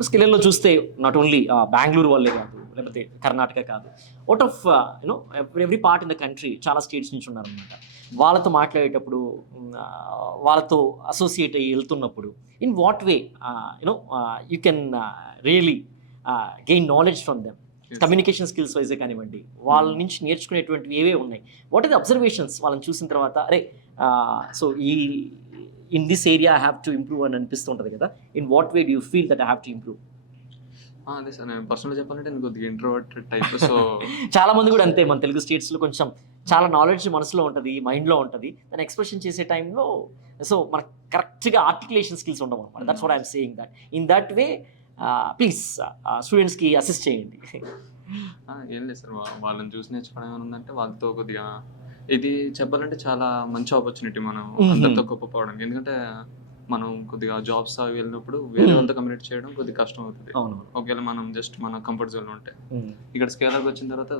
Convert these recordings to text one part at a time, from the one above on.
స్కిల్లో చూస్తే not only Bengaluru వాళ్ళే కాదు, లేకపోతే కర్ణాటక కాదు, out of you know every part in the country చాలా స్టేట్స్ నుంచి ఉన్నారనమాట. వాళ్ళతో మాట్లాడేటప్పుడు వాళ్ళతో అసోసియేట్ అయ్యి వెళ్తున్నప్పుడు in what way you know you can really gain knowledge from them, communication skills yj కానివ్వండి, వాళ్ళ నుంచి నేర్చుకునేటువంటివి ఏవే ఉన్నాయి, వాట్ ఆర్ ద అబ్జర్వేషన్స్ వాళ్ళని చూసిన తర్వాత అరే సో ఈ in this area I have to improve అని అనిపిస్తుంటుంది కదా. In what way do you feel that I have to improve? అదే సార్, నేను పర్సనల్గా చెప్పాలంటే నేను కొద్దిగా ఇంట్రోవర్టెడ్ టైప్. సో చాలా మంది కూడా అంతే, మన తెలుగు స్టేట్స్లో కొంచెం చాలా నాలెడ్జ్ మనసులో ఉంటుంది, మైండ్లో ఉంటుంది, దాన్ని ఎక్స్ప్రెషన్ చేసే టైంలో సో మనకు కరెక్ట్గా ఆర్టికులేషన్ స్కిల్స్ ఉండవు అనమాట. That's what I'm saying that in that way please స్టూడెంట్స్కి అసిస్ట్ చేయండి. ఏం లేదు సార్, వాళ్ళని చూసి నేర్చుకోవడం ఏమైనా ఉందంటే వాళ్ళతో కొద్దిగా ఇది చెప్పాలంటే చాలా మంచి ఆపర్చునిటీ మనం అందరితో గొప్పపోవడానికి. ఎందుకంటే మనం కొద్దిగా జాబ్స్ అవి వెళ్ళినప్పుడు వేరే వాళ్ళతో కమ్యూనికేట్ చేయడం కొద్దిగా కష్టం అవుతుంది. అవును. ఒకవేళ మనం జస్ట్ మన కంఫర్ట్ జోన్ ఉంటే, ఇక్కడ స్కేలర్కి వచ్చిన తర్వాత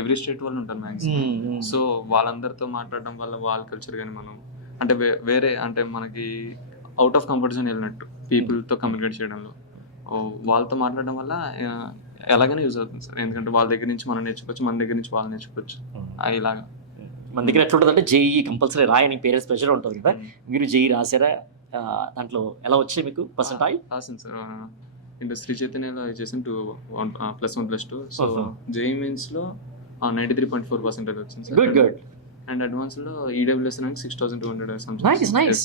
ఎవ్రీ స్టేట్ వాళ్ళు ఉంటారు మ్యాక్సిమం. సో వాళ్ళందరితో మాట్లాడడం వల్ల వాళ్ళ కల్చర్ కానీ మనం అంటే వేరే అంటే మనకి అవుట్ ఆఫ్ కంఫర్ట్ జోన్ వెళ్ళినట్టు పీపుల్తో కమ్యూనికేట్ చేయడంలో వాళ్ళతో మాట్లాడడం వల్ల ఎలాగైనా యూజ్ అవుతుంది సార్. ఎందుకంటే వాళ్ళ దగ్గర నుంచి మనం నేర్చుకోవచ్చు, మన దగ్గర నుంచి వాళ్ళు నేర్చుకోవచ్చు. ఇలాగా మన దగ్గర ఎట్లా ఉంటుందంటే జేఈ కంపల్సరీ రాయని పేరెంట్స్ ప్రెషర్ ఉంటుంది కదా. మీరు జేఈ రాసారా? దాంట్లో ఎలా వచ్చాయి మీకు పర్సెంటైల్? రాసింది సార్, ఇంటూ శ్రీ చైతన్యలో చేసిన 2+1+2. సో జేఈ మెయిన్స్లో 93.4% వచ్చింది సార్. Good good. అండ్ అడ్వాన్స్లో EWS rank 6,200 something. Nice nice.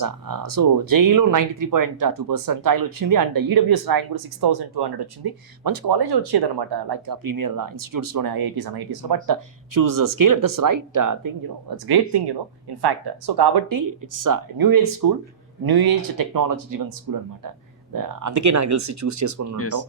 So జేఈలో 93.2% వచ్చింది అండ్ ఈడబ్ల్యూఎస్ ర్యాంక్ కూడా 6,200 వచ్చింది. మంచి కాలేజ్ వచ్చేది అనమాట, లైక్ ప్రీమియర్ ఇన్స్టిట్యూట్స్లోనే ఐఐటీస్లో. But choose scale at this right thing, you know it's great thing you know in fact. So కాబట్టి it's new age school, new age technology driven school అనమాట. అందుకే నాకు తెలిసి చూస్ చేసుకుని ఉంటాం.